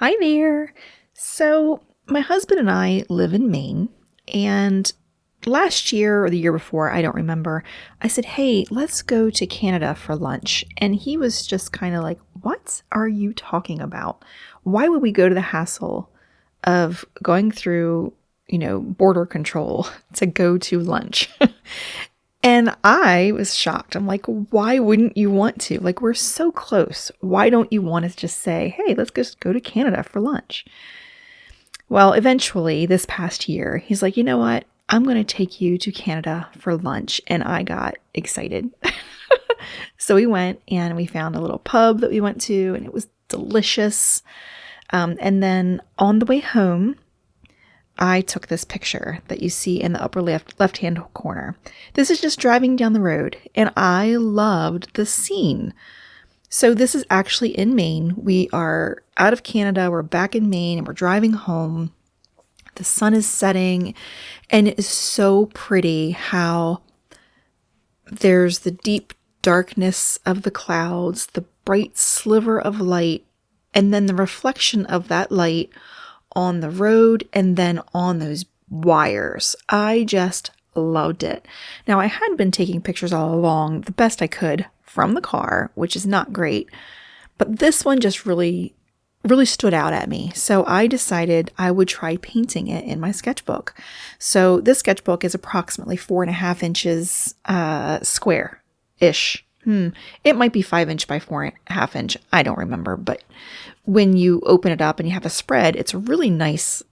Hi there. So, my husband and I live in Maine, and last year or the year before, I don't remember, I said, "Hey, let's go to Canada for lunch." And he was just kind of like, "What are you talking about? Why would we go to the hassle of going through, border control to go to lunch?" And I was shocked. I'm like, "Why wouldn't you want to? Like, we're so close. Why don't you want to just say, hey, let's just go to Canada for lunch?" Well, eventually, this past year, he's like, "You know what? I'm going to take you to Canada for lunch." And I got excited. So we went and we found a little pub that we went to, and it was delicious. And then on the way home, I took this picture that you see in the upper left-hand corner. This is just driving down the road, and I loved the scene. So this is actually in Maine. We are out of Canada. We're back in Maine, and we're driving home. The sun is setting, and it is so pretty how there's the deep darkness of the clouds, the bright sliver of light, and then the reflection of that light on the road and then on those wires. I just loved it. Now, I had been taking pictures all along the best I could from the car, which is not great, but this one just really stood out at me. So I decided I would try painting it in my sketchbook. So this sketchbook is approximately 4.5 inches square-ish. It might be 5 inch by 4.5 inch. I don't remember, but when you open it up and you have a spread, it's a really nice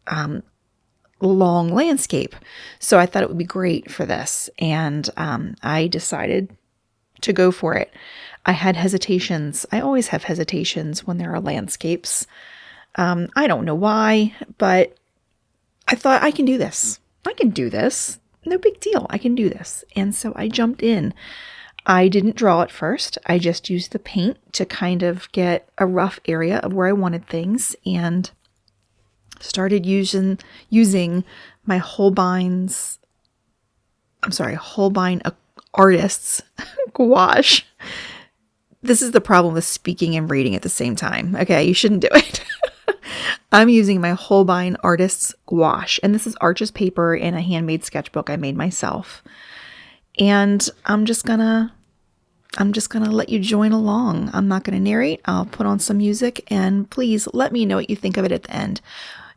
long landscape. So I thought it would be great for this, and I decided to go for it. I had hesitations. I always have hesitations when there are landscapes. I don't know why, but I thought I can do this. I can do this. No big deal. I can do this. And so I jumped in. I didn't draw it first. I just used the paint to kind of get a rough area of where I wanted things, and started using my Holbein Artists Gouache. This is the problem with speaking and reading at the same time. Okay, you shouldn't do it. I'm using my Holbein Artists Gouache, and this is Arches paper in a handmade sketchbook I made myself. And I'm just gonna let you join along. I'm not gonna narrate. I'll put on some music, and please let me know what you think of it at the end.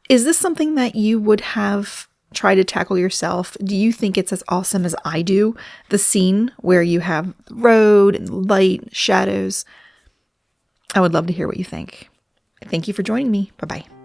Is this something that you would have tried to tackle yourself? Do you think it's as awesome as I do? The scene where you have the road and light, shadows. I would love to hear what you think. Thank you for joining me. Bye-bye.